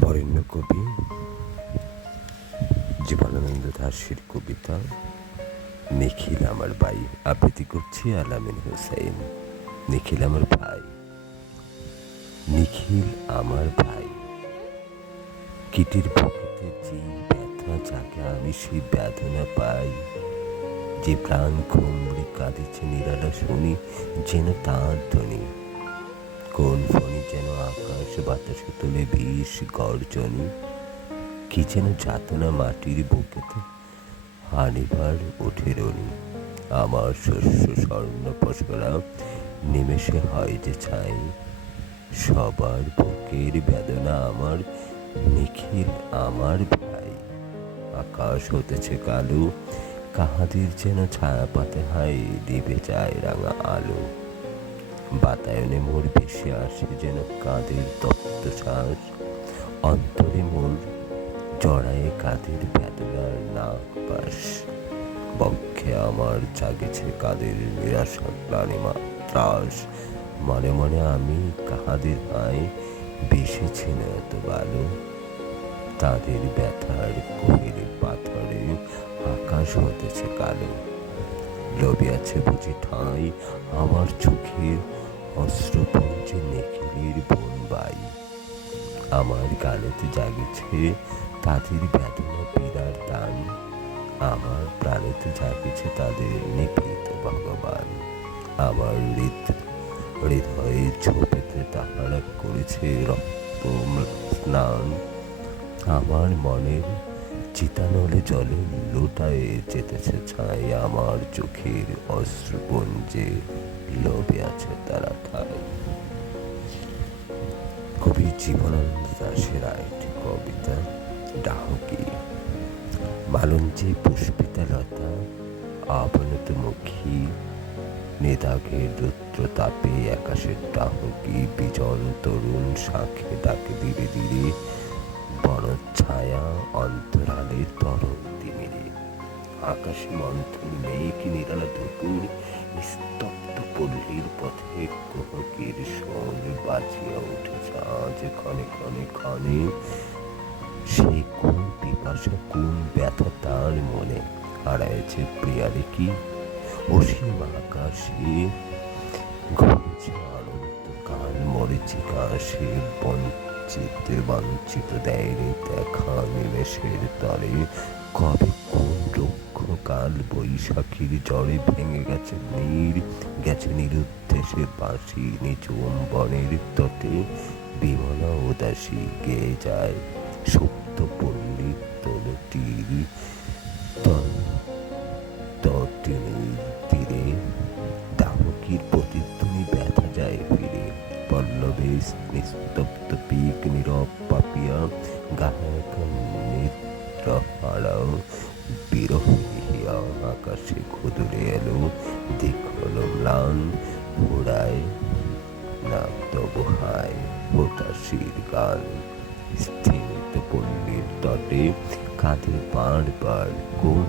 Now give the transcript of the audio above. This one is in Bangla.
বরেণ্য কবি, জীবনানন্দ দাসের কবিতা, নিখিল আমার ভাই, আবৃত্তি করছি আলামিন হোসেন। নিখিল আমার ভাই, নিখিল আমার ভাই। কিটির বুকেতে যে ব্যথা যাকে আমি সেই বেদনা পাই। যে প্রাণ খুমড়ি কাঁদিছে নিরালা শুনি, যেন তাঁর ধ্বনি। কোন যেন আকাশ বাতাসে তুলে বিষ গর্জনী। কি যেন যাতনা মাটির বুকেতে হানিবার ওঠে রনি। আমার শস্য স্বর্ণ ফসলা নিমেষে হয় যে ছাই। সবার বুকের বেদনা আমার, নিখিল আমার ভাই। আকাশ হতেছে কালো, কাহাদের যেন ছায়া পাতে হাই দিবে যায় রাঙা আলো। বাতায়নে মোর ভেসে আসে যেন কাঁদের তপ্ত শ্বাস। অন্তরে মোর জড়ায়ে কাঁদের বেদনার নাক পাশ। বক্ষে আমার জাগেছে কাদের নিরাশা গ্লানিমা ত্রাস। মনে মনে আমি কাহাদের আয় বেসেছি না এত ভালো। তাদের ব্যথার কোহের পাথরে আকাশ হতেছে কালো। লোভে আছে বুঝি ঠাঁই, আমার চোখের অস্ত্রপঞ্চে নেখিলের বনবাই আমার গানেতে জাগেছে তাদের বেদনা পীড়ার দান। আমার প্রাণেতে জাগেছে তাদের নিপীড়িত ভগবান। আমার হৃদ হৃদয়ে ছোপেতে তাহারা করেছে রক্ত স্নান। আমার মনের চিতানলে জলে লোটায় যেতেছে ছাই আমার চোখের অশ্রুপঞ্জে লোভে। আছে তারা ঠাই কবি জীবনানন্দ দাসের আরেকটি কবিতা, ডাহকি। মালঞ্চে পুষ্পিতা লতা অবনত মুখী নেদাঘের রুদ্র তাপে আকাশের ডাহকি বিজন তরুণ শাঁখে ডাকে ধীরে ধীরে বড় ছায়া অন্তরালে তরল তিমিরে আকাশে মন্থন মেঘ নিরালা পল্লীর পথে কুহকের সঙ্গে বাজিয়া উঠেছে আজ ক্ষণে ক্ষণে ক্ষণে। সেই কোন পিপাসা, কোন ব্যথা তার মনে হারাইছে প্রিয়ারে কি? অসীম আকাশে ঘুরেছে আনন্দ কাল মরেছে কাশে, বঞ্চিত বঞ্চিত দেয় রে দেখা নিমেষের তরে। কবে কোন কাল বৈশাখীর জ্বরে ভেঙে গেছে নীর গেছে নিরুদ্দেশে বাঁশি নিচুম বনের তটে বিমলা উদাসী গেয়ে যায় সুপ্ত পল্লীর তলটির তীরে দামকির প্রতিধ্বনি ব্যথা যায় ফিরে। পল্লবে নিস্তব্ধ পিক নীরব পাপিয়া গায়ক নিদ্র হারাও বিরহিয়া আকাশে খুদুরে এলো, দেখল ম্লান ঘোড়ায়। নাম তব হায় হতাশির গান। স্থিমিত পল্লীর তটে কাঁধে পাড় পাড় কোন